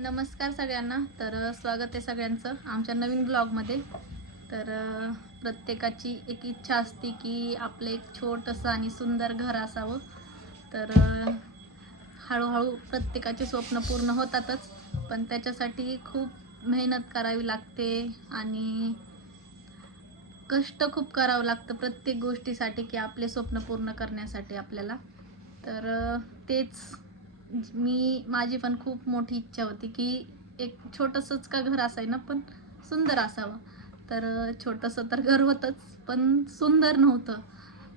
नमस्कार सगळ्यांना. तर स्वागत आहे सगळ्यांचं आमच्या नवीन ब्लॉगमध्ये. तर प्रत्येकाची एक इच्छा असते की आपलं एक छोटंसं आणि सुंदर घर असावं. तर हळूहळू प्रत्येकाचे स्वप्न पूर्ण होतातच पण त्याच्यासाठी खूप मेहनत करावी लागते आणि कष्ट खूप करावं लागतं प्रत्येक गोष्टीसाठी की आपले स्वप्न पूर्ण करण्यासाठी आपल्याला. तर तेच मी माझी पण खूप मोठी इच्छा होती की एक छोटंसंच का घर असाय ना पण सुंदर असावं. तर छोटंसं तर घर होतंच पण सुंदर नव्हतं.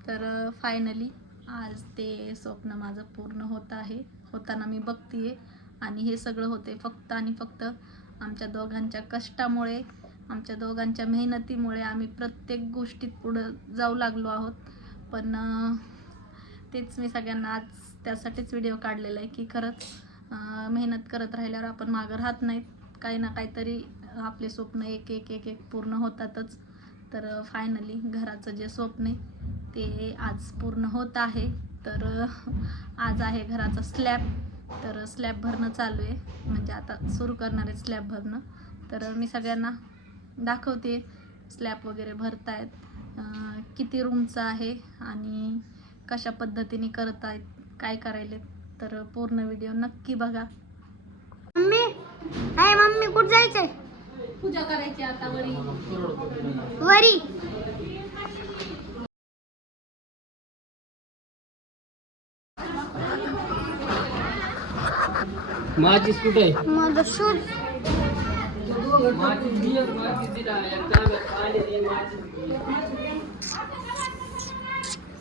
तर फायनली आज ते स्वप्न माझं पूर्ण होत आहे. होताना मी बघतीये. आणि हे सगळं होते फक्त आणि फक्त आमच्या दोघांच्या कष्टामुळे आमच्या दोघांच्या मेहनतीमुळे आम्ही प्रत्येक गोष्टीत पुढं जाऊ लागलो आहोत. पण तेच मी सगळ्यांना आज त्यासाठीच व्हिडिओ काढलेला आहे की खरंच मेहनत करत राहिल्यावर आपण मागं राहत नाहीत. काही ना काहीतरी आपले स्वप्न एक एक एक एक पूर्ण होतातच. तर फायनली घराचं जे स्वप्न आहे ते आज पूर्ण होत आहे. तर आज आहे घराचा स्लॅब तर स्लॅब भरणं चालू आहे. म्हणजे आता सुरू करणार आहे स्लॅब भरणं. तर मी सगळ्यांना दाखवते स्लॅब वगैरे भरतायत. किती रूमचं आहे आणि कशा पद्धतीने करत आहेत काय करायले तर पूर्ण व्हिडिओ नक्की बघा. मम्मी हाय मम्मी कुठं जायचंय? पूजा करायची आता वरी. वरी. माझी स्कूट आहे माझं शूट. माझी बियर माझी दिला एकदा आलेली माझी माझी सांग मला, काम. काढायची डबी मम्मी ते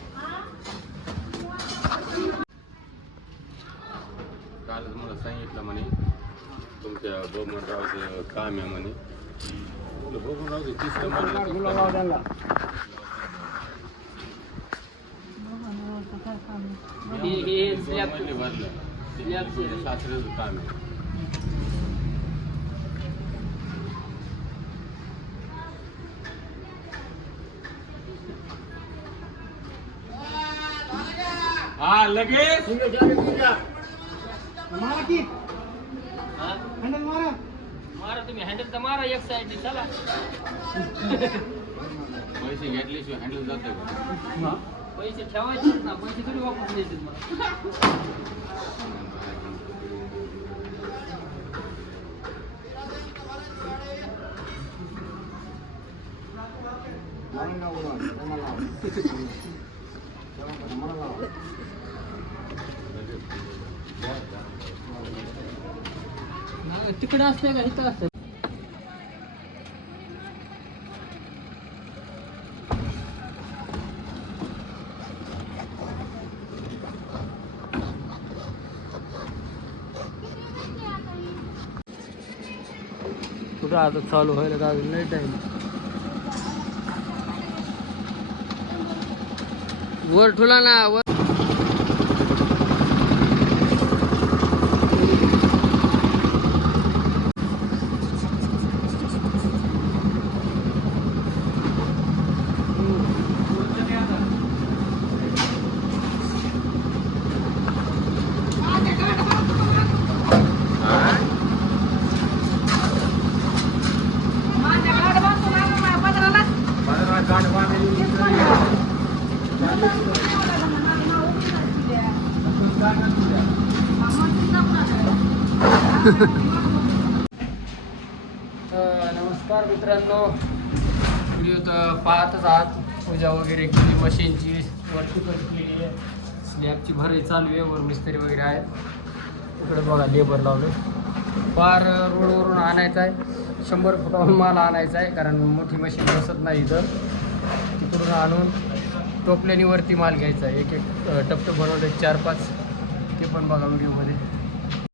सांगितलं म्हणे तुमच्या बोमनरावचं काम आहे म्हणे म्हणलं, बोमनरावचं तिसरं म्हणलं हे हे slab म्हणले वाजलं slabचं. सासऱ्याचं काम आहे हा लगेच हा? मारा. तुम्ही. हँडल तर मारा एक साईड चला. पैसे घेतल्याशिवाय हँडल जातं का पैसे ठेवायचे ना. पैसे थोडी वापरून द्यायचे मला? तिकडे असते का? इथं असतं कुठं आता चालू व्हायला का अजून नाही टाईम वर ठुला ना वर. नमस्कार मित्रांनो. व्हिडिओ तर पाहतच आहात. पूजा वगैरे केली मशीनची वरती पण केली आहे. स्लॅबची भरही चालू आहे वर मिस्त्री वगैरे आहेत. इकडे बघा लेबर लावले. पार रोडवरून आणायचं आहे. शंभर फुटावरून माल आणायचा आहे कारण मोठी मशीन बसत नाही इथं. तिकडून आणून टोपल्यानीवरती माल घ्यायचा आहे. एक एक टप्पे बनवले चार पाच ते पण बघा व्हिडिओमध्ये.